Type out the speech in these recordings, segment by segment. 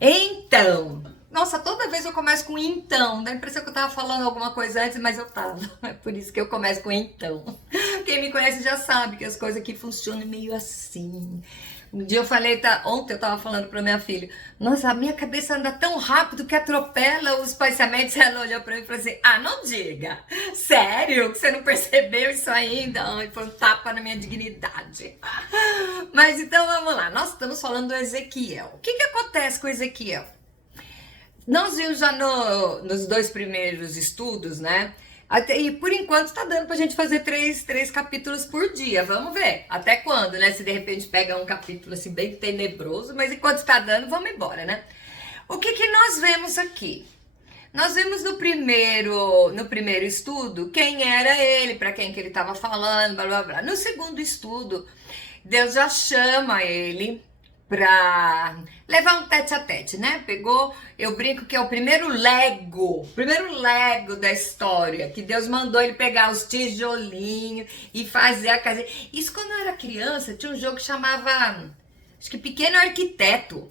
Então, nossa, toda vez eu começo com então. Dá a impressão que eu tava falando alguma coisa antes, mas eu tava. É por isso que eu começo com então. Quem me conhece já sabe que as coisas aqui funcionam meio assim. Um dia eu falei, ontem eu tava falando pra minha filha, nossa, a minha cabeça anda tão rápido que atropela os pensamentos. Ela olhou pra mim e falou assim, ah, não diga, sério, que você não percebeu isso ainda? Ai, foi um tapa na minha dignidade. Mas então vamos lá, nós estamos falando do Ezequiel. O que acontece com o Ezequiel? Nós vimos já nos dois primeiros estudos, né? E por enquanto tá dando pra gente fazer três capítulos por dia. Vamos ver até quando, né? Se de repente pega um capítulo assim bem tenebroso, mas enquanto tá dando, vamos embora, né? O que nós vemos aqui? Nós vimos no primeiro estudo quem era ele, para quem que ele estava falando, blá blá blá. No segundo estudo, Deus já chama ele para levar um tete a tete, né? Pegou, eu brinco que é o primeiro Lego da história, que Deus mandou ele pegar os tijolinhos e fazer a casa. Isso quando eu era criança, tinha um jogo que chamava, acho que Pequeno Arquiteto,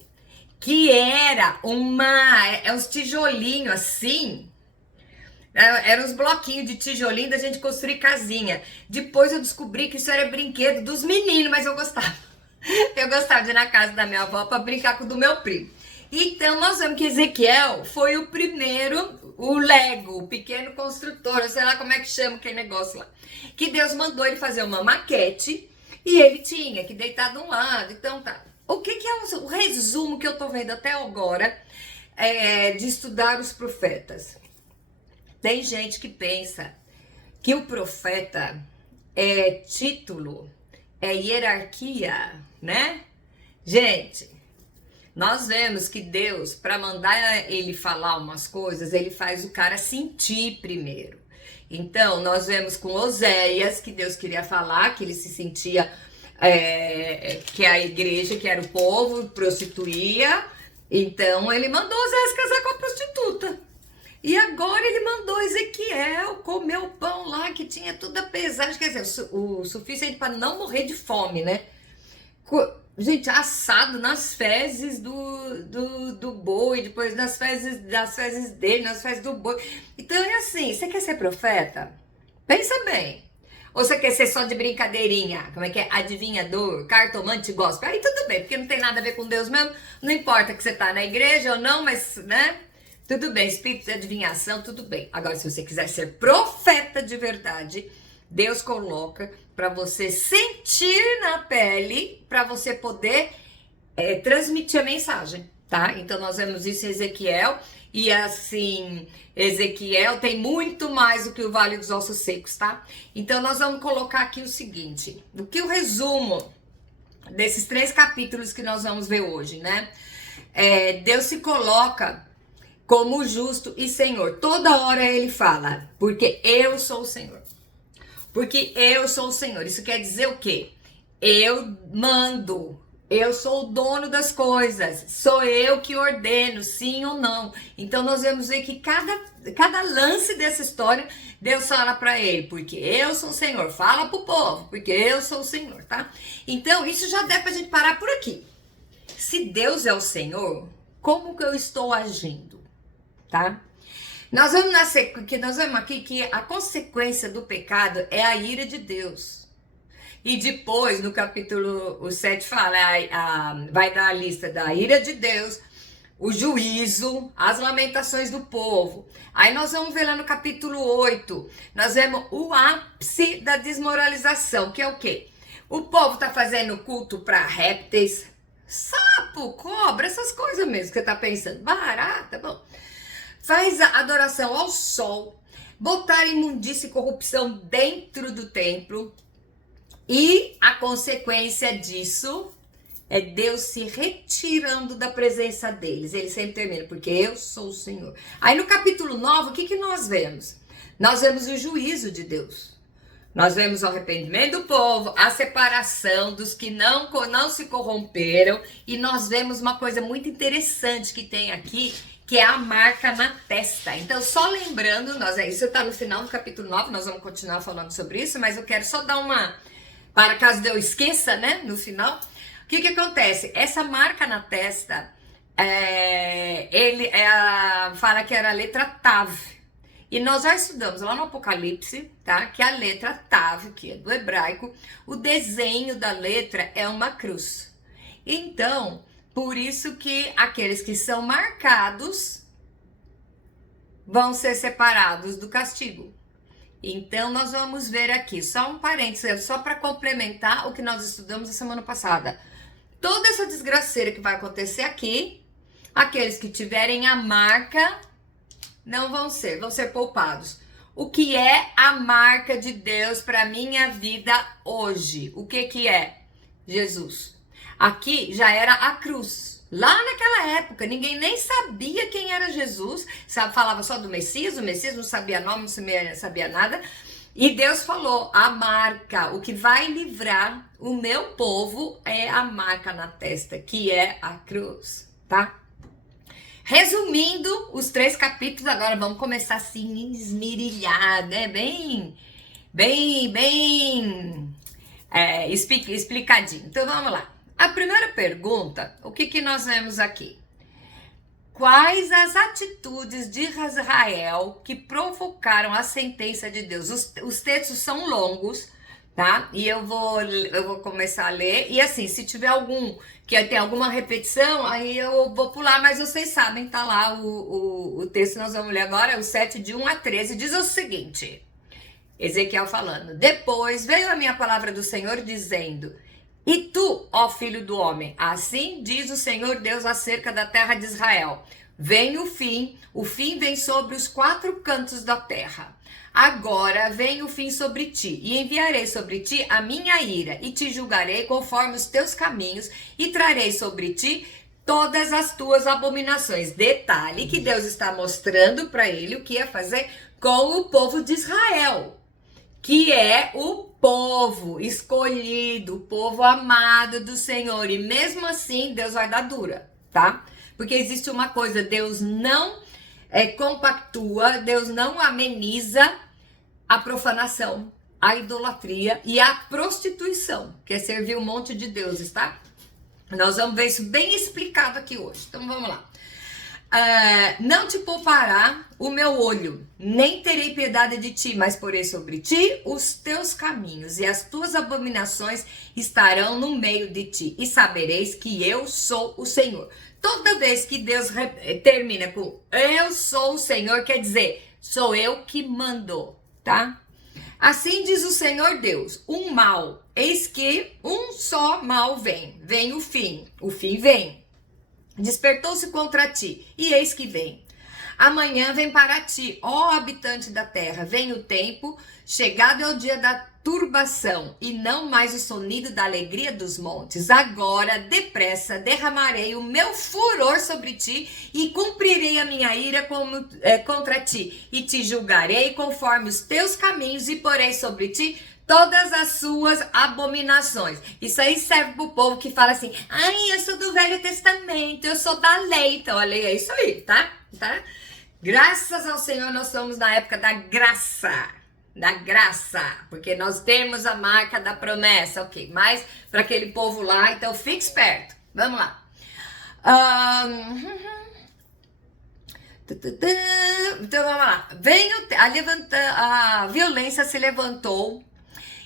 que era uns tijolinhos assim, eram uns bloquinhos de tijolinho da gente construir casinha. Depois eu descobri que isso era brinquedo dos meninos, mas eu gostava. Eu gostava de ir na casa da minha avó para brincar com o do meu primo. Então nós vemos que Ezequiel foi o primeiro, o Lego, o pequeno construtor, sei lá como é que chama aquele negócio lá. Que Deus mandou ele fazer uma maquete e ele tinha que deitar de um lado, então tá. O que é o resumo que eu tô vendo até agora de estudar os profetas? Tem gente que pensa que o profeta é título, é hierarquia, né? Gente, nós vemos que Deus, para mandar ele falar umas coisas, ele faz o cara sentir primeiro. Então, nós vemos com Oséias que Deus queria falar, que ele se sentia que a igreja, que era o povo, prostituía. Então, ele mandou Oséias casar com a prostituta. E agora ele mandou Ezequiel comer o pão lá, que tinha tudo apesar, quer dizer, o suficiente para não morrer de fome, né? Gente, assado nas fezes do boi, depois das fezes dele, nas fezes do boi. Então é assim, você quer ser profeta? Pensa bem. Ou você quer ser só de brincadeirinha? Como é que é? Adivinhador, cartomante, gospel? Aí tudo bem, porque não tem nada a ver com Deus mesmo. Não importa que você tá na igreja ou não, mas, né? Tudo bem, espírito de adivinhação, tudo bem. Agora, se você quiser ser profeta de verdade, Deus coloca para você sentir na pele, para você poder transmitir a mensagem, tá? Então, nós vemos isso em Ezequiel. E assim, Ezequiel tem muito mais do que o Vale dos Ossos Secos, tá? Então, nós vamos colocar aqui o seguinte. O resumo desses 3 capítulos que nós vamos ver hoje, né? Deus se coloca como justo e Senhor. Toda hora ele fala, porque eu sou o Senhor. Porque eu sou o Senhor. Isso quer dizer o quê? Eu mando. Eu sou o dono das coisas. Sou eu que ordeno, sim ou não. Então nós vamos ver que cada lance dessa história, Deus fala para ele, porque eu sou o Senhor. Fala pro povo, porque eu sou o Senhor, tá? Então isso já dá pra gente parar por aqui. Se Deus é o Senhor, como que eu estou agindo? Tá? Nós vemos aqui que a consequência do pecado é a ira de Deus. E depois, no capítulo 7, fala, vai dar a lista da ira de Deus, o juízo, as lamentações do povo. Aí nós vamos ver lá no capítulo 8, nós vemos o ápice da desmoralização, que é o quê? O povo tá fazendo culto para répteis, sapo, cobra, essas coisas mesmo que você tá pensando. Barata, bom. Faz a adoração ao sol, botar imundícia e corrupção dentro do templo. E a consequência disso é Deus se retirando da presença deles. Ele sempre termina, porque eu sou o Senhor. Aí no capítulo 9, o que nós vemos? Nós vemos o juízo de Deus. Nós vemos o arrependimento do povo, a separação dos que não se corromperam. E nós vemos uma coisa muito interessante que tem aqui, que é a marca na testa. Então, só lembrando, isso está no final do capítulo 9, nós vamos continuar falando sobre isso, mas eu quero só dar para caso eu esqueça, né, no final. O que acontece? Essa marca na testa fala que era a letra Tav. E nós já estudamos lá no Apocalipse, tá? Que a letra Tav, que é do hebraico, o desenho da letra é uma cruz. Então, por isso que aqueles que são marcados vão ser separados do castigo. Então, nós vamos ver aqui, só um parênteses, só para complementar o que nós estudamos a semana passada. Toda essa desgraceira que vai acontecer aqui, aqueles que tiverem a marca não vão ser poupados. O que é a marca de Deus para minha vida hoje? O que é? Jesus. Aqui já era a cruz. Lá naquela época, ninguém nem sabia quem era Jesus. Falava só do Messias, o Messias não sabia nome, não sabia nada. E Deus falou, a marca, o que vai livrar o meu povo é a marca na testa, que é a cruz, tá? Resumindo os 3 capítulos, agora vamos começar assim, esmirilhado, né? Bem explicadinho. Então vamos lá. A primeira pergunta, o que nós vemos aqui? Quais as atitudes de Israel que provocaram a sentença de Deus? Os textos são longos, tá? E eu vou começar a ler. E assim, se tiver algum que tem alguma repetição, aí eu vou pular, mas vocês sabem, tá lá o texto que nós vamos ler agora, o 7 de 1 a 13, diz o seguinte, Ezequiel falando, depois veio a minha palavra do Senhor dizendo, e tu, ó filho do homem, assim diz o Senhor Deus acerca da terra de Israel, vem o fim vem sobre os 4 cantos da terra. Agora vem o fim sobre ti, e enviarei sobre ti a minha ira, e te julgarei conforme os teus caminhos, e trarei sobre ti todas as tuas abominações. Detalhe que Deus está mostrando para ele o que ia fazer com o povo de Israel, que é o povo escolhido, o povo amado do Senhor. E mesmo assim, Deus vai dar dura, tá? Porque existe uma coisa, Deus não compactua, Deus não ameniza a profanação, a idolatria e a prostituição, que é servir um monte de deuses, tá? Nós vamos ver isso bem explicado aqui hoje. Então vamos lá. Não te poupará o meu olho, nem terei piedade de ti, mas porei sobre ti os teus caminhos, e as tuas abominações estarão no meio de ti, e sabereis que eu sou o Senhor. Toda vez que Deus termina com eu sou o Senhor, quer dizer, sou eu que mando, tá? Assim diz o Senhor Deus, um mal, eis que um só mal vem o fim vem. Despertou-se contra ti, e eis que vem. Amanhã vem para ti, ó habitante da terra, vem o tempo, chegado é o dia da turbação, e não mais o sonido da alegria dos montes. Agora, depressa, derramarei o meu furor sobre ti, e cumprirei a minha ira contra ti, e te julgarei conforme os teus caminhos, e porei sobre ti todas as suas abominações. Isso aí serve pro povo que fala assim, ai, eu sou do Velho Testamento, eu sou da lei. Então, olha, é isso aí, tá? Graças ao Senhor, nós somos na época da graça, porque nós temos a marca da promessa, ok? Mas para aquele povo lá, então fique esperto. Vamos lá. Então vamos lá. A violência se levantou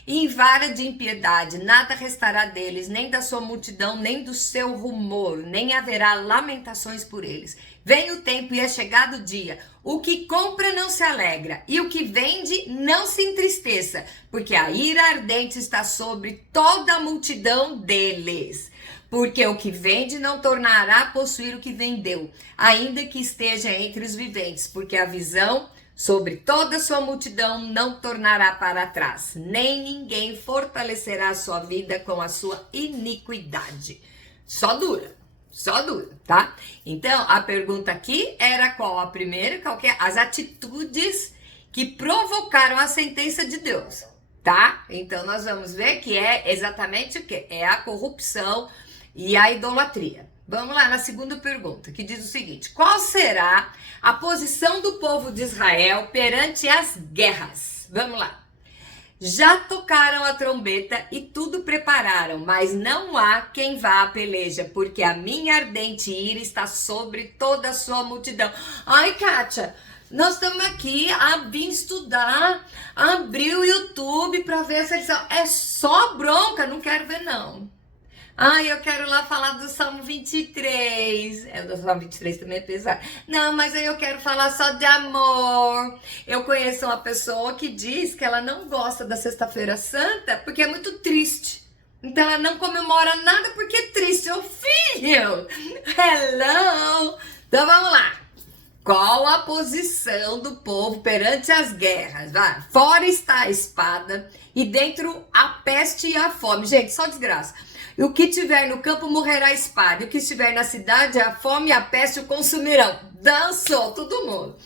em vara de impiedade, nada restará deles, nem da sua multidão, nem do seu rumor, nem haverá lamentações por eles. Vem o tempo e é chegado o dia. O que compra não se alegra, e o que vende não se entristeça, porque a ira ardente está sobre toda a multidão deles. Porque o que vende não tornará a possuir o que vendeu, ainda que esteja entre os viventes, porque a visão sobre toda a sua multidão não tornará para trás, nem ninguém fortalecerá a sua vida com a sua iniquidade. Só dura, tá? Então, a pergunta aqui era qual a primeira, qual que é as atitudes que provocaram a sentença de Deus, tá? Então, nós vamos ver que é exatamente o que? É a corrupção e a idolatria. Vamos lá na segunda pergunta, que diz o seguinte, qual será a posição do povo de Israel perante as guerras? Vamos lá. Já tocaram a trombeta e tudo prepararam, mas não há quem vá à peleja, porque a minha ardente ira está sobre toda a sua multidão. Ai, Kátia, nós estamos aqui a vir estudar, abrir o YouTube para ver essa lição. É só bronca, não quero ver não. Ai, eu quero lá falar do Salmo 23. O Salmo 23 também é pesado. Não, mas aí eu quero falar só de amor. Eu conheço uma pessoa que diz que ela não gosta da Sexta-feira Santa porque é muito triste. Então ela não comemora nada porque é triste. Ô filho, hello. Então vamos lá. Qual a posição do povo perante as guerras? Vai. Fora está a espada e dentro a peste e a fome. Gente, só desgraça. E o que tiver no campo morrerá a espada, e o que estiver na cidade, a fome e a peste o consumirão. Dançou todo mundo.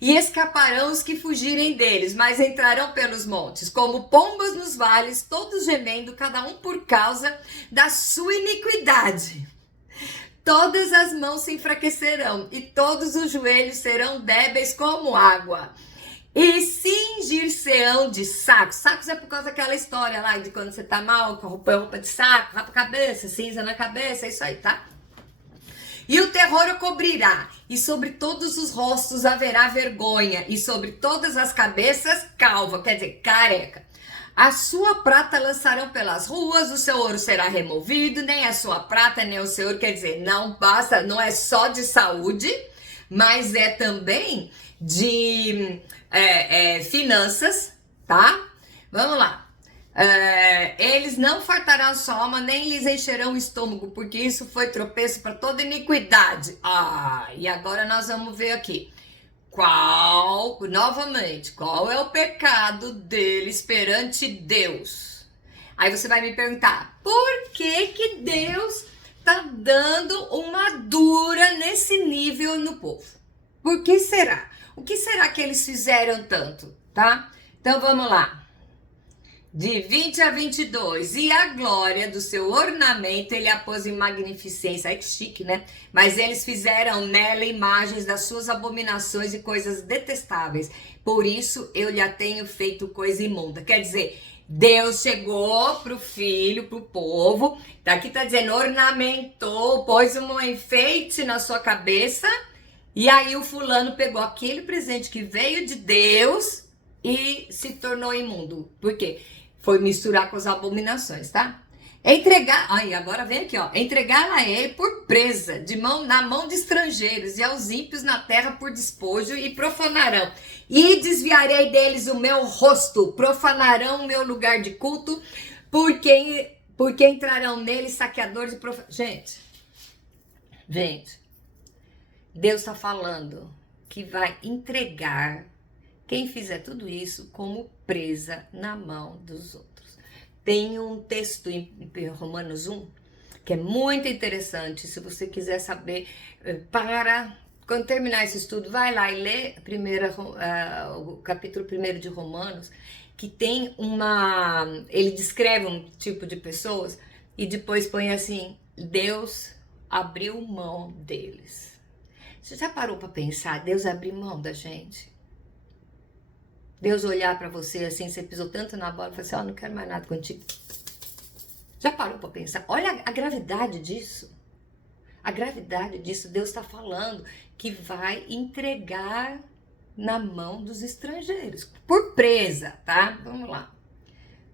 E escaparão os que fugirem deles, mas entrarão pelos montes, como pombas nos vales, todos gemendo, cada um por causa da sua iniquidade. Todas as mãos se enfraquecerão, e todos os joelhos serão débeis como água. E cingir-se-ão de sacos. Sacos é por causa daquela história lá de quando você tá mal, com roupa de saco, rapa a cabeça, cinza na cabeça, é isso aí, tá? E o terror o cobrirá, e sobre todos os rostos haverá vergonha, e sobre todas as cabeças calva, quer dizer, careca. A sua prata lançarão pelas ruas, o seu ouro será removido, nem a sua prata, nem o seu ouro, quer dizer, não basta, não é só de saúde, mas é também de finanças, tá? Vamos lá. Eles não fartarão sua alma, nem lhes encherão o estômago, porque isso foi tropeço para toda iniquidade. E agora nós vamos ver aqui. Novamente, qual é o pecado deles perante Deus? Aí você vai me perguntar, por que que Deus tá dando uma dura nesse nível no povo? Por que será? O que será que eles fizeram tanto, tá? Então vamos lá. De 20 a 22. E a glória do seu ornamento ele a pôs em magnificência. Ai que chique, né? Mas eles fizeram nela imagens das suas abominações e coisas detestáveis. Por isso eu lhe tenho feito coisa imunda. Quer dizer, Deus chegou pro filho, pro povo. Daqui tá dizendo, ornamentou, pôs um enfeite na sua cabeça. E aí o fulano pegou aquele presente que veio de Deus e se tornou imundo. Por quê? Foi misturar com as abominações, tá? Agora vem aqui, ó. Entregar-a ele por presa, na mão de estrangeiros, e aos ímpios na terra por despojo, e profanarão. E desviarei deles o meu rosto, profanarão o meu lugar de culto, porque entrarão nele saqueadores e profanadores. Gente, Deus está falando que vai entregar quem fizer tudo isso como presa na mão dos outros. Tem um texto em Romanos 1 que é muito interessante. Se você quiser saber, quando terminar esse estudo, vai lá e lê o capítulo 1 de Romanos, que tem ele descreve um tipo de pessoas e depois põe assim, Deus abriu mão deles. Você já parou para pensar, Deus abriu mão da gente? Deus olhar para você assim, você pisou tanto na bola e falou assim, não quero mais nada contigo. Já parou para pensar? Olha a gravidade disso. A gravidade disso, Deus está falando que vai entregar na mão dos estrangeiros. Por presa, tá? Vamos lá.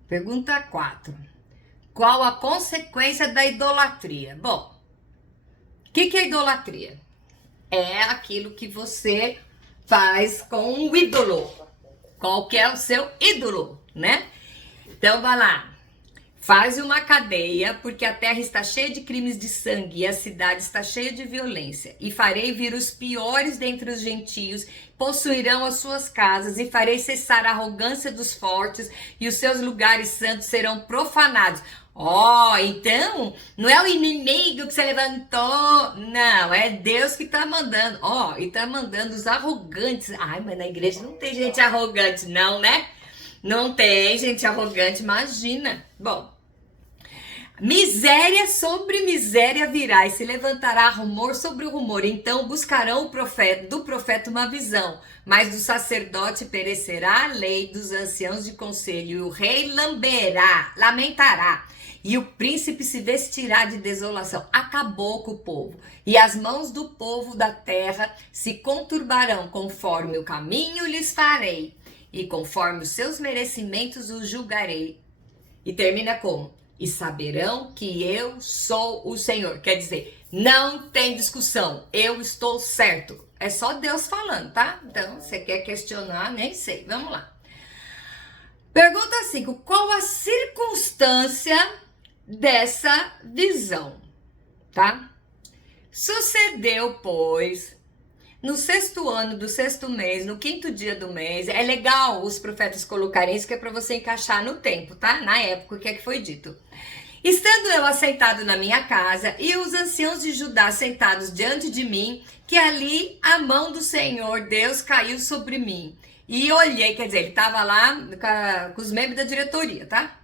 Pergunta 4. Qual a consequência da idolatria? Bom, o que é idolatria? É aquilo que você faz com o ídolo. Qual que é o seu ídolo, né? Então, vai lá. Faz uma cadeia, porque a terra está cheia de crimes de sangue e a cidade está cheia de violência. E farei vir os piores dentre os gentios, possuirão as suas casas, e farei cessar a arrogância dos fortes, e os seus lugares santos serão profanados. Então, não é o inimigo que você levantou, não, é Deus que tá mandando. E tá mandando os arrogantes. Ai, mas na igreja não tem gente arrogante, não, né? Não tem gente arrogante, imagina. Bom, Miséria sobre miséria virá, e se levantará rumor sobre o rumor. Então buscarão do profeta uma visão. Mas do sacerdote perecerá a lei, dos anciãos de conselho, e o rei lamentará. E o príncipe se vestirá de desolação. Acabou com o povo. E as mãos do povo da terra se conturbarão, conforme o caminho lhes farei. E conforme os seus merecimentos os julgarei. E termina como? E saberão que eu sou o Senhor. Quer dizer, não tem discussão. Eu estou certo. É só Deus falando, tá? Então, você quer questionar? Nem sei. Vamos lá. Pergunta 5. Qual a circunstância dessa visão? Tá? Sucedeu, pois, no 6º ano do 6º mês, no 5º dia do mês. É legal os profetas colocarem isso, que é para você encaixar no tempo, tá? Na época, o que é que foi dito. Estando eu assentado na minha casa, e os anciãos de Judá sentados diante de mim, que ali a mão do Senhor Deus caiu sobre mim. E olhei, quer dizer, ele estava lá com os membros da diretoria, tá?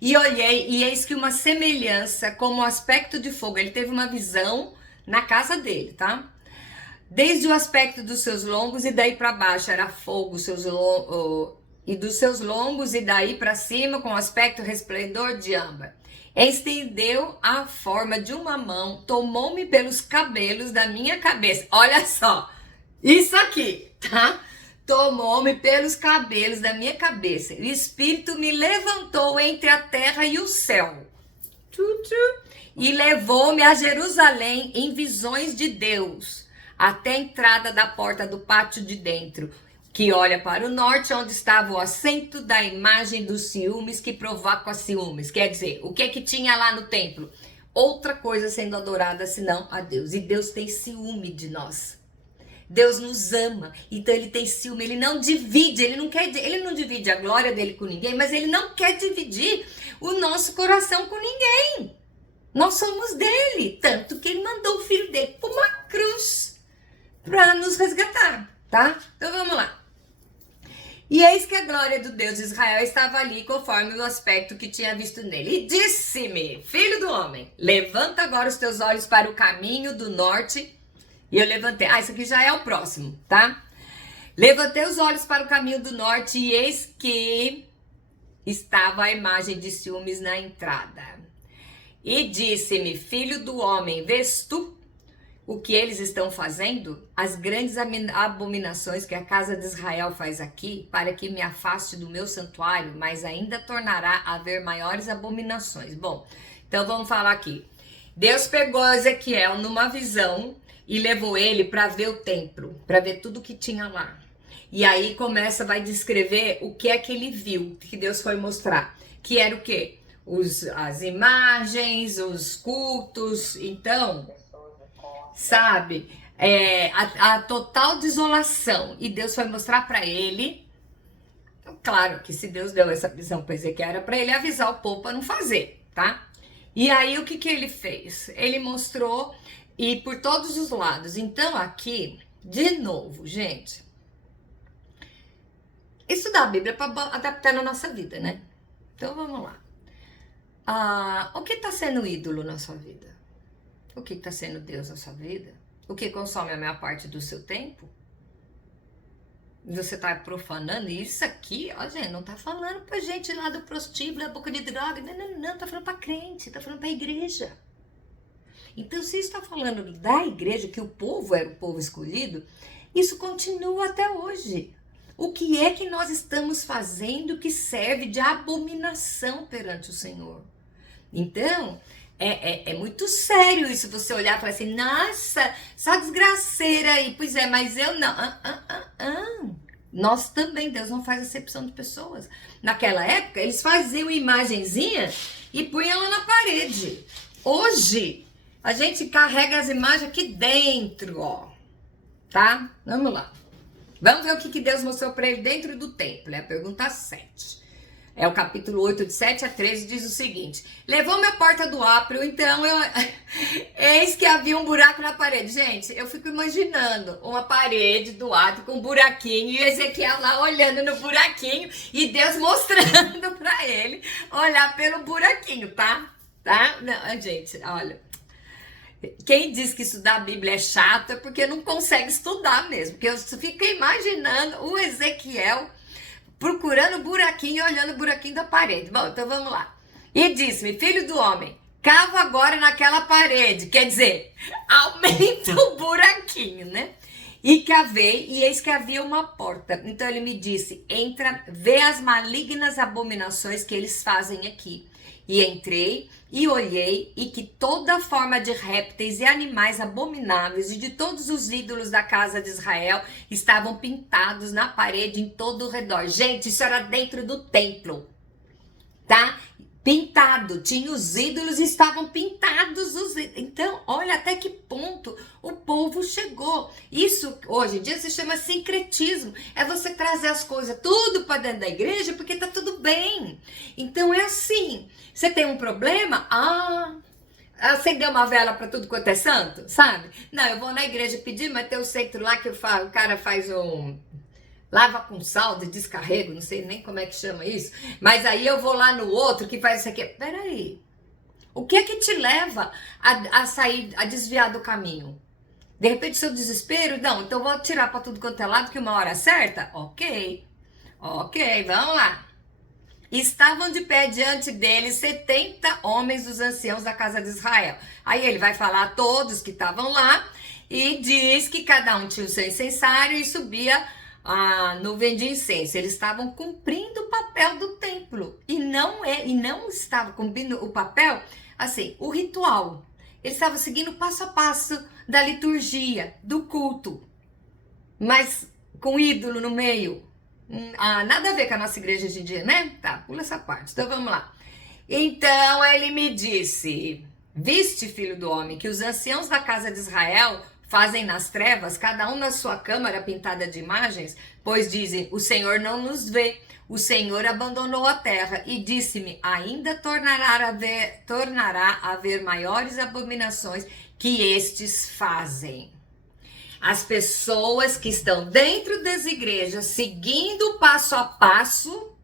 E olhei, e eis que uma semelhança, como o aspecto de fogo. Ele teve uma visão na casa dele, tá? Desde o aspecto dos seus lombos e daí para baixo era fogo, e dos seus lombos e daí para cima com aspecto resplendor de âmbar. Estendeu a forma de uma mão, tomou-me pelos cabelos da minha cabeça. Olha só, isso aqui, tá? Tomou-me pelos cabelos da minha cabeça. O Espírito me levantou entre a terra e o céu. E levou-me a Jerusalém em visões de Deus, até a entrada da porta do pátio de dentro, que olha para o norte, onde estava o assento da imagem dos ciúmes que provoca ciúmes. Quer dizer, o que é que tinha lá no templo? Outra coisa sendo adorada senão a Deus. E Deus tem ciúme de nós. Deus nos ama, então ele tem ciúme, ele não divide, ele não divide a glória dele com ninguém, mas ele não quer dividir o nosso coração com ninguém. Nós somos dele, tanto que ele mandou o filho dele por uma cruz para nos resgatar, tá? Então vamos lá. E eis que a glória do Deus de Israel estava ali, conforme o aspecto que tinha visto nele. E disse-me, filho do homem, levanta agora os teus olhos para o caminho do norte. E eu levantei. Isso aqui já é o próximo, tá? Levantei os olhos para o caminho do norte e eis que estava a imagem de ciúmes na entrada. E disse-me, filho do homem, vês tu o que eles estão fazendo? As grandes abominações que a casa de Israel faz aqui, para que me afaste do meu santuário, mas ainda tornará a haver maiores abominações. Bom, então vamos falar aqui. Deus pegou Ezequiel numa visão e levou ele para ver o templo, para ver tudo que tinha lá. E aí vai descrever o que é que ele viu, que Deus foi mostrar. Que era o quê? As imagens, os cultos. Então, sabe, a total desolação. E Deus foi mostrar para ele. Claro que se Deus deu essa visão para Ezequiel, era para ele avisar o povo para não fazer, tá? E aí o que ele fez? Ele mostrou, e por todos os lados. Então aqui, de novo, gente, estudar a Bíblia para adaptar na nossa vida, né? Então vamos lá. O que está sendo ídolo na sua vida? O que está sendo Deus na sua vida? O que consome a maior parte do seu tempo? Você está profanando isso aqui? Ó, gente, não está falando para gente lá do prostíbulo, da boca de droga. Não, está falando para crente, está falando para a igreja. Então, se está falando da igreja, que o povo era o povo escolhido, isso continua até hoje. O que é que nós estamos fazendo que serve de abominação perante o Senhor? Então, é muito sério isso, você olhar e falar assim, nossa, só desgraceira aí. Pois é, mas eu não. Nós também, Deus não faz acepção de pessoas. Naquela época, eles faziam imagenzinha e punham lá na parede. Hoje, a gente carrega as imagens aqui dentro, ó. Tá? Vamos lá. Vamos ver o que Deus mostrou para ele dentro do templo. É a pergunta 7. É o capítulo 8, de 7 a 13, diz o seguinte. Levou-me à porta do átrio, então eis que havia um buraco na parede. Gente, eu fico imaginando uma parede do átrio com um buraquinho e Ezequiel lá olhando no buraquinho e Deus mostrando para ele olhar pelo buraquinho, tá? tá? Não, gente, olha, quem diz que estudar a Bíblia é chato é porque não consegue estudar mesmo. Porque eu fico imaginando o Ezequiel procurando o buraquinho e olhando o buraquinho da parede. Bom, então vamos lá. E disse-me, filho do homem, cava agora naquela parede. Quer dizer, aumenta o buraquinho, né? E cavei, e eis que havia uma porta. Então ele me disse, entra, vê as malignas abominações que eles fazem aqui. E entrei e olhei, e que toda forma de répteis e animais abomináveis e de todos os ídolos da casa de Israel estavam pintados na parede em todo o redor. Gente, isso era dentro do templo, tá? Pintado, tinha os ídolos e estavam pintados os ídolos. Então, olha até que ponto o povo chegou. Isso, hoje em dia, se chama sincretismo. É você trazer as coisas tudo para dentro da igreja porque tá tudo bem. Então, é assim. Você tem um problema? Acendeu uma vela para tudo quanto é santo, sabe? Não, eu vou na igreja pedir, mas tem o centro lá que o cara faz um... lava com sal de descarrego, não sei nem como é que chama isso. Mas aí eu vou lá no outro que faz isso aqui. Peraí. O que é que te leva a sair, a desviar do caminho? De repente, seu desespero? Não, então eu vou tirar para tudo quanto é lado, que uma hora certa? Ok, vamos lá. Estavam de pé diante dele 70 homens dos anciãos da casa de Israel. Aí ele vai falar a todos que estavam lá e diz que cada um tinha o seu incensário e subia a nuvem de incenso. Eles estavam cumprindo o papel do templo e não estavam cumprindo o papel, assim, o ritual. Eles estavam seguindo passo a passo da liturgia, do culto, mas com ídolo no meio. Nada a ver com a nossa igreja hoje em dia, né? Tá, pula essa parte. Então vamos lá. Então ele me disse: viste, filho do homem, que os anciãos da casa de Israel fazem nas trevas, cada um na sua câmara pintada de imagens, pois dizem, o Senhor não nos vê, o Senhor abandonou a terra, e disse-me, ainda tornará a haver maiores abominações que estes fazem. As pessoas que estão dentro das igrejas, seguindo passo a passo,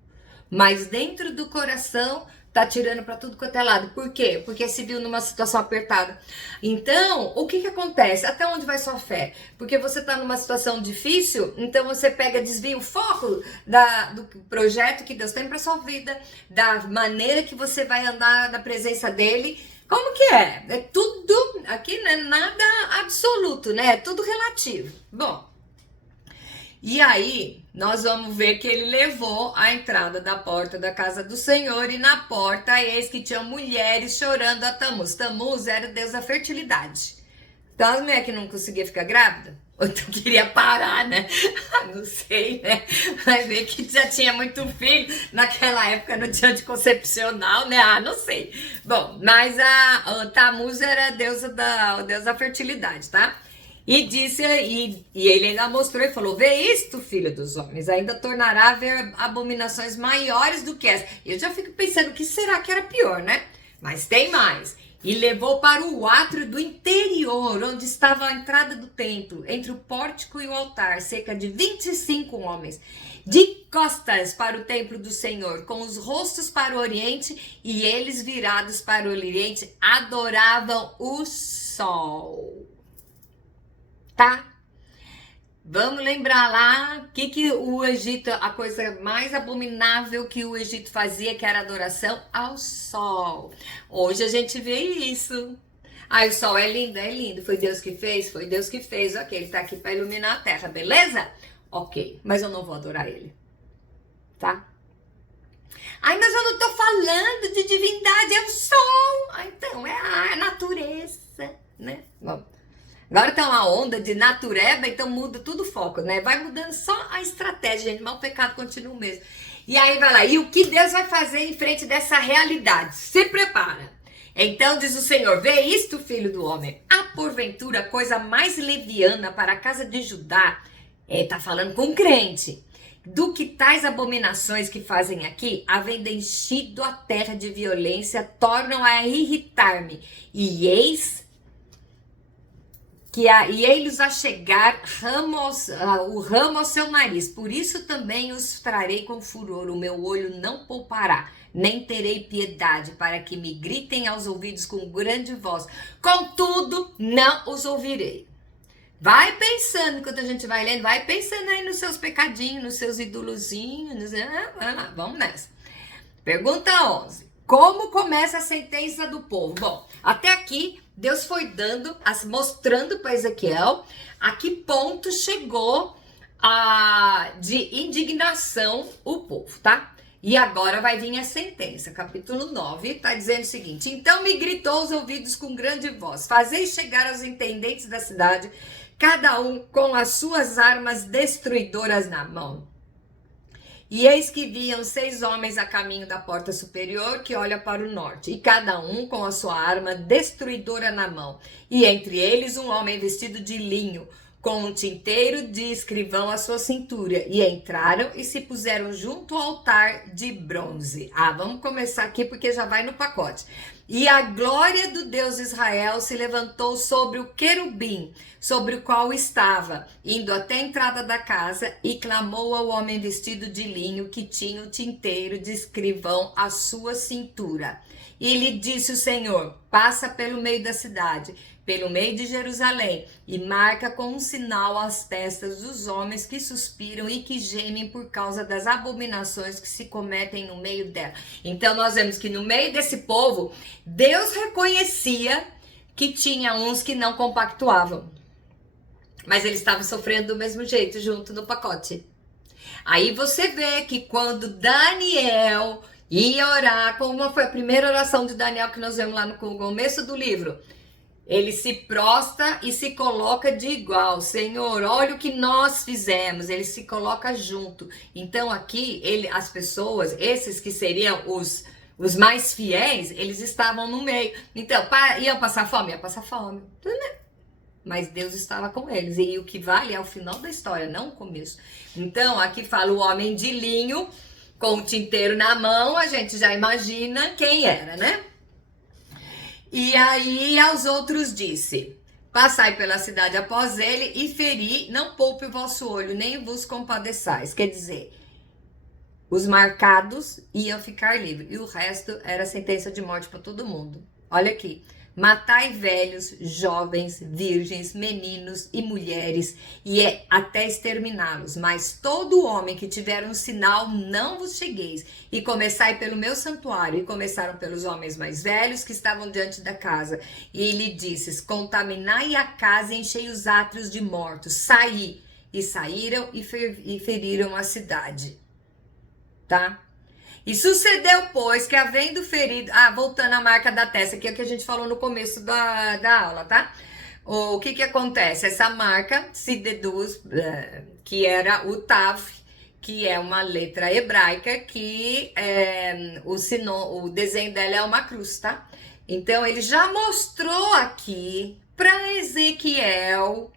mas dentro do coração tá tirando para tudo quanto é lado. Por quê? Porque se viu numa situação apertada. Então, o que acontece? Até onde vai sua fé? Porque você tá numa situação difícil, então você desvia o foco do projeto que Deus tem para sua vida, da maneira que você vai andar na presença dele. Como que é? É tudo, aqui não é nada absoluto, né? É tudo relativo. Bom, e aí nós vamos ver que ele levou a entrada da porta da casa do Senhor, e na porta eis que tinha mulheres chorando a Tamuz. Tamuz era o deus da fertilidade. Então as mulheres que não conseguia ficar grávida, ou então queria parar, né? Não sei, né? Vai ver que já tinha muito filho. Naquela época não tinha anticoncepcional, né? Não sei. Bom, mas a Tamuz era a deusa da fertilidade, tá? E disse, e ele ainda mostrou e falou, vê isto, filho dos homens, ainda tornará a haver abominações maiores do que essa. Eu já fico pensando, o que será que era pior, né? Mas tem mais. E levou para o átrio do interior, onde estava a entrada do templo, entre o pórtico e o altar, cerca de 25 homens, de costas para o templo do Senhor, com os rostos para o oriente, e eles virados para o oriente, adoravam o sol. Tá? Vamos lembrar lá que o Egito, a coisa mais abominável que o Egito fazia, que era adoração ao sol. Hoje a gente vê isso. O sol é lindo, é lindo. Foi Deus que fez? Foi Deus que fez. Ok, ele tá aqui para iluminar a terra, beleza? Ok, mas eu não vou adorar ele. Tá? Mas eu não tô falando de divindade, é o sol. Então, é a natureza, né? Bom. Agora tá uma onda de natureba, então muda tudo o foco, né? Vai mudando só a estratégia, gente, mas o pecado continua o mesmo. E aí vai lá, e o que Deus vai fazer em frente dessa realidade? Se prepara. Então diz o Senhor, vê isto, filho do homem, há porventura coisa mais leviana para a casa de Judá, tá falando com crente, do que tais abominações que fazem aqui, havendo enchido a terra de violência, tornam a irritar-me, e eis e eles a chegar o ramo ao seu nariz. Por isso também os trarei com furor, o meu olho não poupará. nem terei piedade para que me gritem aos ouvidos com grande voz. Contudo, não os ouvirei. Vai pensando, enquanto a gente vai lendo, vai pensando aí nos seus pecadinhos, nos seus idolozinhos. Vamos nessa. Pergunta 11. Como começa a sentença do povo? Bom, até aqui, Deus foi mostrando para Ezequiel a que ponto chegou de indignação o povo, tá? E agora vai vir a sentença, capítulo 9, tá dizendo o seguinte: então me gritou aos ouvidos com grande voz, fazei chegar aos intendentes da cidade, cada um com as suas armas destruidoras na mão. E eis que viam 6 homens a caminho da porta superior, que olha para o norte, e cada um com a sua arma destruidora na mão. E entre eles um homem vestido de linho, com um tinteiro de escrivão à sua cintura. E entraram e se puseram junto ao altar de bronze. Vamos começar aqui porque já vai no pacote. E a glória do Deus de Israel se levantou sobre o querubim, sobre o qual estava, indo até a entrada da casa, e clamou ao homem vestido de linho, que tinha o tinteiro de escrivão à sua cintura. E lhe disse o Senhor: passa pelo meio da cidade, pelo meio de Jerusalém, e marca com um sinal as testas dos homens que suspiram e que gemem por causa das abominações que se cometem no meio dela. Então nós vemos que no meio desse povo, Deus reconhecia que tinha uns que não compactuavam, mas eles estavam sofrendo do mesmo jeito, junto no pacote. Aí você vê que quando Daniel ia orar, como foi a primeira oração de Daniel que nós vemos lá no começo do livro, ele se prostra e se coloca de igual. Senhor, olha o que nós fizemos. Ele se coloca junto. Então aqui, as pessoas, esses que seriam os mais fiéis, eles estavam no meio. Então, iam passar fome? Ia passar fome. Tudo bem. Mas Deus estava com eles. E o que vale é o final da história, não o começo. Então, aqui fala o homem de linho, com o tinteiro na mão. A gente já imagina quem era, né? E aí aos outros disse: passai pela cidade após ele e feri, não poupe o vosso olho, nem vos compadeçais. Quer dizer, os marcados iam ficar livres e o resto era sentença de morte para todo mundo. Olha aqui: matai velhos, jovens, virgens, meninos e mulheres, e até exterminá-los. Mas todo homem que tiver um sinal, não vos chegueis. E começai pelo meu santuário. E começaram pelos homens mais velhos que estavam diante da casa. E lhe disses: contaminai a casa e enchei os átrios de mortos. Saí. E saíram e feriram a cidade. Tá? E sucedeu, pois, que havendo ferido... voltando à marca da testa, que é o que a gente falou no começo da aula, tá? O que acontece? Essa marca se deduz que era o Tav, que é uma letra hebraica, que o desenho dela é uma cruz, tá? Então, ele já mostrou aqui para Ezequiel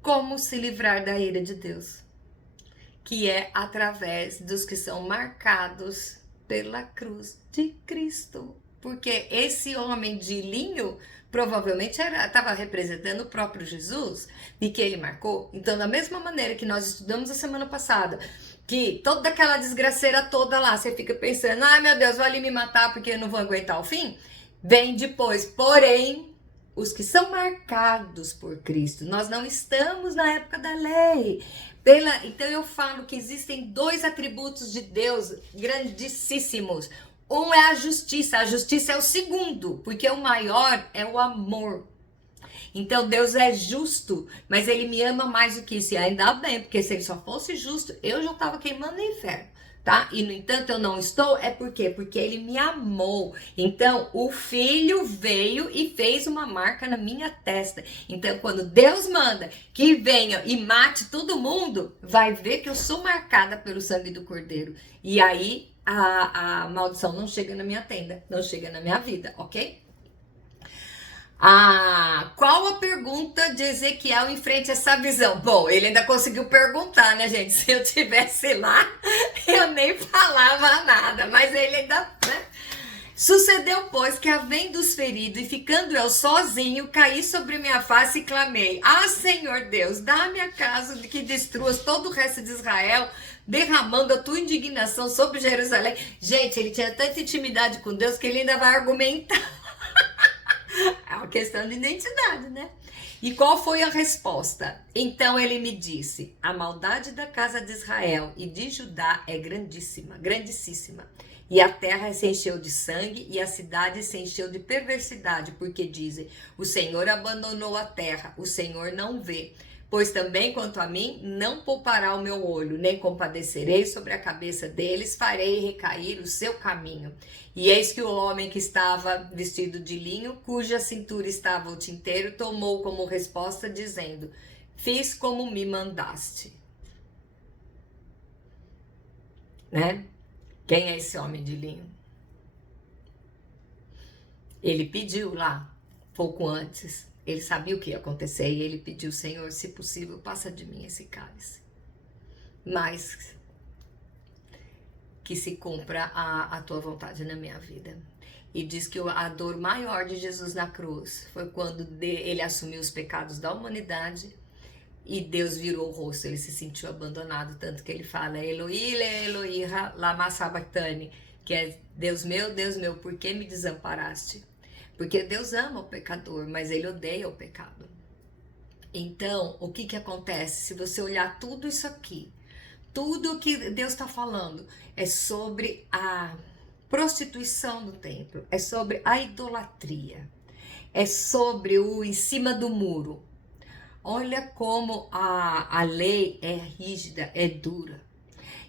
como se livrar da ira de Deus, que é através dos que são marcados pela cruz de Cristo. Porque esse homem de linho provavelmente estava representando o próprio Jesus, e que ele marcou. Então, da mesma maneira que nós estudamos a semana passada, que toda aquela desgraceira toda lá, você fica pensando: ai meu Deus, vou ali me matar porque eu não vou aguentar o fim, vem depois. Porém, os que são marcados por Cristo, nós não estamos na época da lei. Então eu falo que existem 2 atributos de Deus grandíssimos. Um é a justiça é o segundo, porque o maior é o amor. Então Deus é justo, mas ele me ama mais do que isso, e ainda bem, porque se ele só fosse justo, eu já estava queimando no inferno. Tá? E no entanto eu não estou, por quê? Porque ele me amou. Então o filho veio e fez uma marca na minha testa. Então quando Deus manda que venha e mate todo mundo, vai ver que eu sou marcada pelo sangue do Cordeiro. E aí a maldição não chega na minha tenda, não chega na minha vida, ok? Qual a pergunta de Ezequiel em frente a essa visão? Bom, ele ainda conseguiu perguntar, né, gente? Se eu tivesse lá, eu nem falava nada, mas ele ainda, né? Sucedeu, pois, que havendo os ferido e ficando eu sozinho, caí sobre minha face e clamei: Ah, Senhor Deus, dá-me acaso de que destruas todo o resto de Israel, derramando a tua indignação sobre Jerusalém. Gente, ele tinha tanta intimidade com Deus que ele ainda vai argumentar. É uma questão de identidade, né? E qual foi a resposta? Então ele me disse: a maldade da casa de Israel e de Judá é grandíssima, grandíssima. E a terra se encheu de sangue e a cidade se encheu de perversidade, porque dizem: o Senhor abandonou a terra, o Senhor não vê. Pois também, quanto a mim, não poupará o meu olho, nem compadecerei sobre a cabeça deles, farei recair o seu caminho. E eis que o homem que estava vestido de linho, cuja cintura estava o tinteiro, tomou como resposta, dizendo: fiz como me mandaste. Né? Quem é esse homem de linho? Ele pediu lá, pouco antes, ele sabia o que ia acontecer e ele pediu: Senhor, se possível, passa de mim esse cálice. Mas que se cumpra a tua vontade na minha vida. E diz que a dor maior de Jesus na cruz foi quando ele assumiu os pecados da humanidade e Deus virou o rosto, ele se sentiu abandonado, tanto que ele fala: Eloi, Eloi, lama sabachthani, que é: Deus meu, por que me desamparaste? Porque Deus ama o pecador, mas ele odeia o pecado. Então, o que acontece? Se você olhar tudo isso aqui, tudo que Deus está falando é sobre a prostituição do templo, é sobre a idolatria, é sobre o em cima do muro. Olha como a lei é rígida, é dura.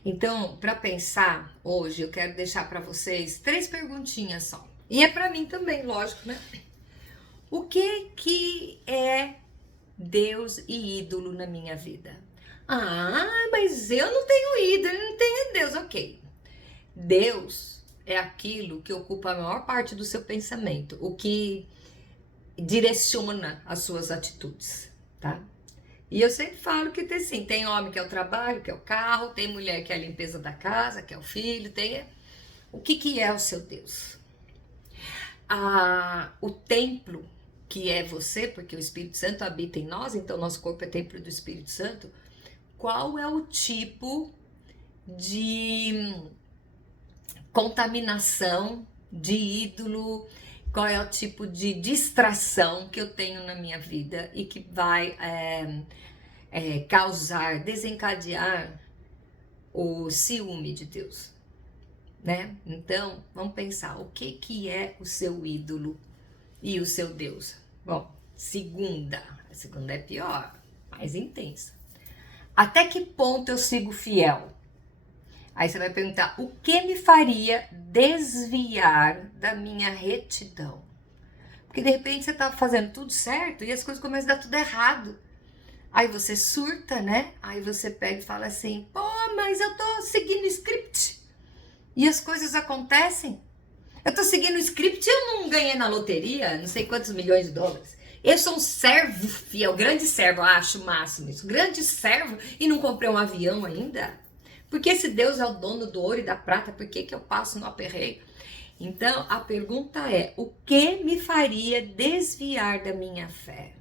Então, para pensar hoje, eu quero deixar para vocês 3 perguntinhas só. E é para mim também, lógico, né? O que é Deus e ídolo na minha vida? Ah, mas eu não tenho ídolo, eu não tenho Deus. Ok. Deus é aquilo que ocupa a maior parte do seu pensamento, o que direciona as suas atitudes, tá? E eu sempre falo que tem homem que é o trabalho, que é o carro, tem mulher que é a limpeza da casa, que é o filho, tem... O que é o seu Deus? O templo, que é você, porque o Espírito Santo habita em nós, então nosso corpo é templo do Espírito Santo. Qual é o tipo de contaminação, de ídolo, qual é o tipo de distração que eu tenho na minha vida e que vai causar, desencadear o ciúme de Deus, né? Então, vamos pensar, o que é o seu ídolo e o seu Deus? Bom, a segunda é pior, mais intensa. Até que ponto eu sigo fiel? Aí você vai perguntar: o que me faria desviar da minha retidão? Porque de repente você tá fazendo tudo certo e as coisas começam a dar tudo errado. Aí você surta, né? Aí você pega e fala assim: pô, mas eu tô seguindo o script e as coisas acontecem. Eu tô seguindo o script e eu não ganhei na loteria não sei quantos milhões de dólares. Eu sou um servo fiel, grande servo, eu acho o máximo isso. Grande servo e não comprei um avião ainda? Porque se Deus é o dono do ouro e da prata, por que eu passo no aperreio? Então, a pergunta é: o que me faria desviar da minha fé?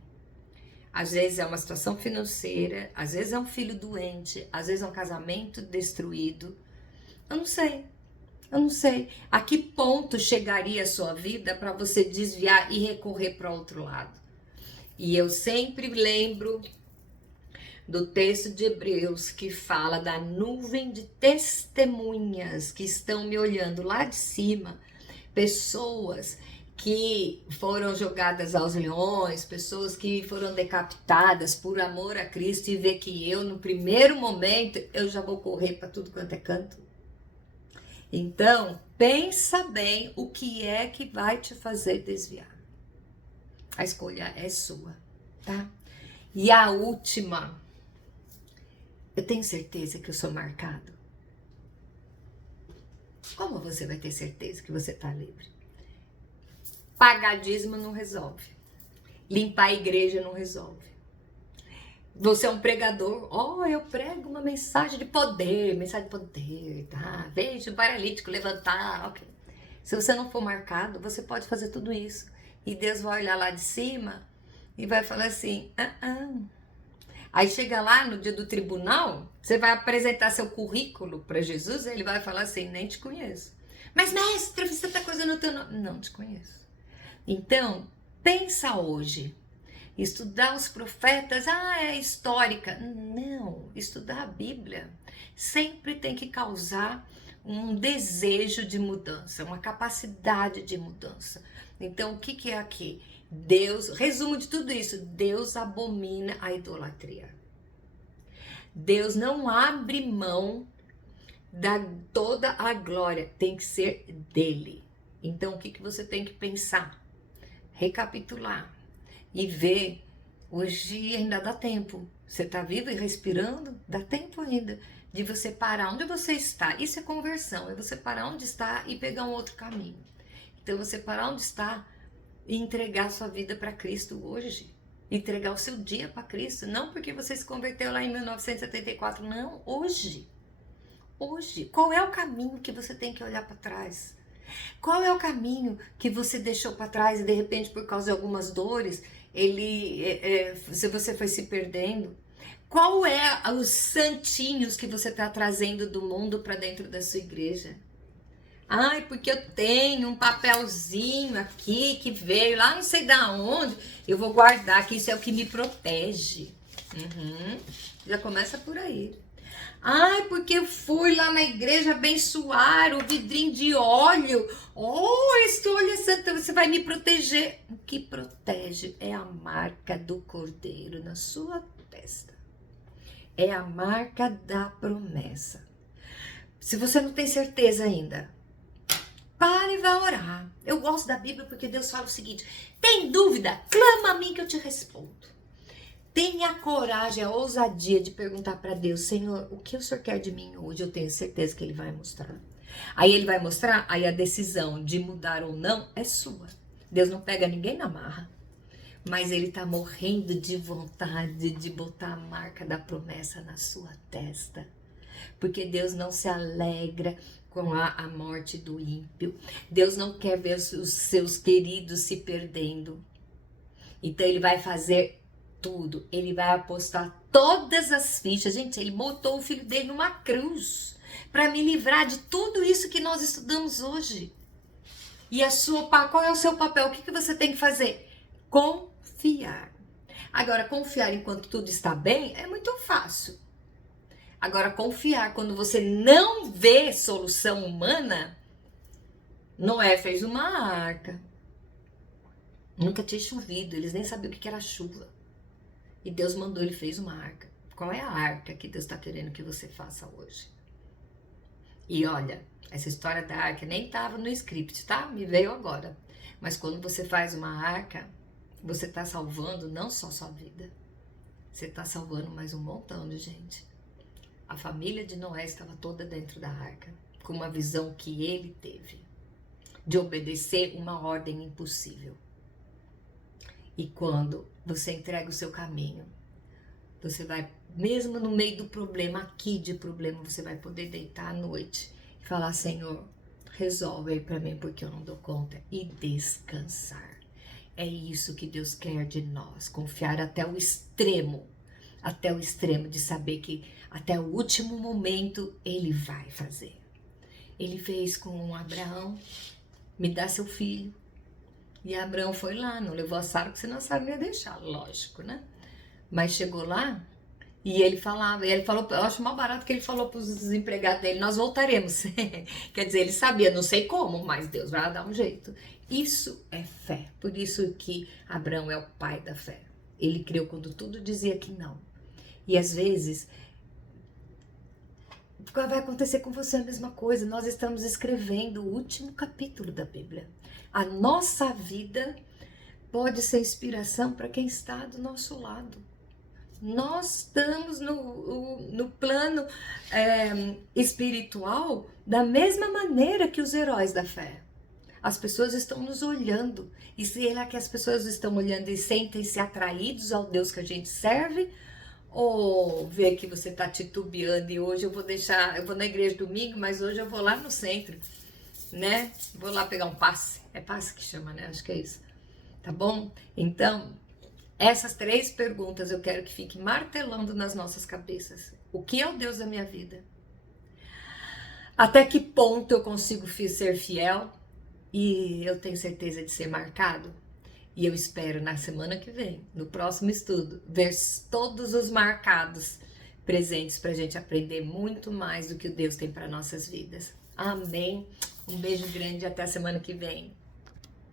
Às vezes é uma situação financeira, às vezes é um filho doente, às vezes é um casamento destruído. Eu não sei. A que ponto chegaria a sua vida para você desviar e recorrer para outro lado? E eu sempre lembro do texto de Hebreus que fala da nuvem de testemunhas que estão me olhando lá de cima, pessoas que foram jogadas aos leões, pessoas que foram decapitadas por amor a Cristo, e ver que eu, no primeiro momento, eu já vou correr para tudo quanto é canto. Então, pensa bem o que é que vai te fazer desviar. A escolha é sua, tá? E a última: eu tenho certeza que eu sou marcado. Como você vai ter certeza que você está livre? Pagar dízimo não resolve. Limpar a igreja não resolve. Você é um pregador, eu prego uma mensagem de poder, tá? Veja o paralítico levantar, ok. Se você não for marcado, você pode fazer tudo isso. E Deus vai olhar lá de cima e vai falar assim, Aí chega lá no dia do tribunal, você vai apresentar seu currículo para Jesus, ele vai falar assim, nem te conheço. Mas mestre, eu fiz tanta coisa no teu nome. Não te conheço. Então, pensa hoje. Estudar os profetas, é histórica. Não, estudar a Bíblia sempre tem que causar um desejo de mudança, uma capacidade de mudança. Então, o que é aqui? Deus, resumo de tudo isso, Deus abomina a idolatria. Deus não abre mão da toda a glória, tem que ser dele. Então, o que você tem que pensar? Recapitular e ver, hoje ainda dá tempo. Você está vivo e respirando? Dá tempo ainda de você parar onde você está. Isso é conversão, é você parar onde está e pegar um outro caminho. Então, você parar onde está e entregar sua vida para Cristo hoje. Entregar o seu dia para Cristo. Não porque você se converteu lá em 1974, não, hoje. Hoje. Qual é o caminho que você tem que olhar para trás? Qual é o caminho que você deixou para trás e de repente por causa de algumas dores, se você foi se perdendo? Qual é os santinhos que você está trazendo do mundo para dentro da sua igreja? Ai, porque eu tenho um papelzinho aqui que veio lá não sei da onde, eu vou guardar que isso é o que me protege. Já começa por aí. Ai, porque eu fui lá na igreja abençoar o vidrinho de óleo. Esse óleo é santo, você vai me proteger. O que protege é a marca do Cordeiro na sua testa. É a marca da promessa. Se você não tem certeza ainda, pare e vá orar. Eu gosto da Bíblia porque Deus fala o seguinte, tem dúvida? Clama a mim que eu te respondo. Tenha a coragem, a ousadia de perguntar para Deus, Senhor, o que o Senhor quer de mim hoje? Eu tenho certeza que Ele vai mostrar. Aí Ele vai mostrar, aí a decisão de mudar ou não é sua. Deus não pega ninguém na marra, mas Ele está morrendo de vontade de botar a marca da promessa na sua testa. Porque Deus não se alegra com a morte do ímpio. Deus não quer ver os seus queridos se perdendo. Então Ele vai fazer tudo, ele vai apostar todas as fichas. Gente, ele botou o filho dele numa cruz para me livrar de tudo isso que nós estudamos hoje. E qual é o seu papel? O que você tem que fazer? Confiar. Agora, confiar enquanto tudo está bem é muito fácil. Agora, confiar quando você não vê solução humana, Noé fez uma arca. Nunca tinha chovido, eles nem sabiam o que era chuva. E Deus mandou, ele fez uma arca. Qual é a arca que Deus está querendo que você faça hoje? E olha, essa história da arca nem estava no script, tá? Me veio agora. Mas quando você faz uma arca, você está salvando não só sua vida. Você está salvando mais um montão de gente. A família de Noé estava toda dentro da arca, com uma visão que ele teve, de obedecer uma ordem impossível. E quando você entrega o seu caminho, você vai, mesmo no meio do problema, aqui de problema, você vai poder deitar à noite e falar, Senhor, resolve aí para mim porque eu não dou conta, e descansar. É isso que Deus quer de nós, confiar até o extremo de saber que até o último momento Ele vai fazer. Ele fez com Abraão, me dá seu filho. E Abraão foi lá, não levou a Sara, porque senão a Sara não ia deixar, lógico, né? Mas chegou lá e ele falava, e ele falou, eu acho mal barato que ele falou para os empregados dele, nós voltaremos. Quer dizer, ele sabia, não sei como, mas Deus vai dar um jeito. Isso é fé, por isso que Abraão é o pai da fé. Ele creu quando tudo dizia que não. E às vezes vai acontecer com você a mesma coisa. Nós estamos escrevendo o último capítulo da Bíblia. A nossa vida pode ser inspiração para quem está do nosso lado. Nós estamos no plano espiritual da mesma maneira que os heróis da fé. As pessoas estão nos olhando. E será que as pessoas estão olhando e sentem-se atraídos ao Deus que a gente serve? Ou vê que você está titubeando e hoje eu vou na igreja domingo, mas hoje eu vou lá no centro. né? Vou lá pegar um passe. É passe que chama, né? Acho que é isso. Tá bom? Então, essas 3 perguntas eu quero que fique martelando nas nossas cabeças. O que é o Deus da minha vida? Até que ponto eu consigo ser fiel e eu tenho certeza de ser marcado? E eu espero na semana que vem, no próximo estudo, ver todos os marcados presentes para a gente aprender muito mais do que o Deus tem para nossas vidas. Amém? Um beijo grande e até a semana que vem.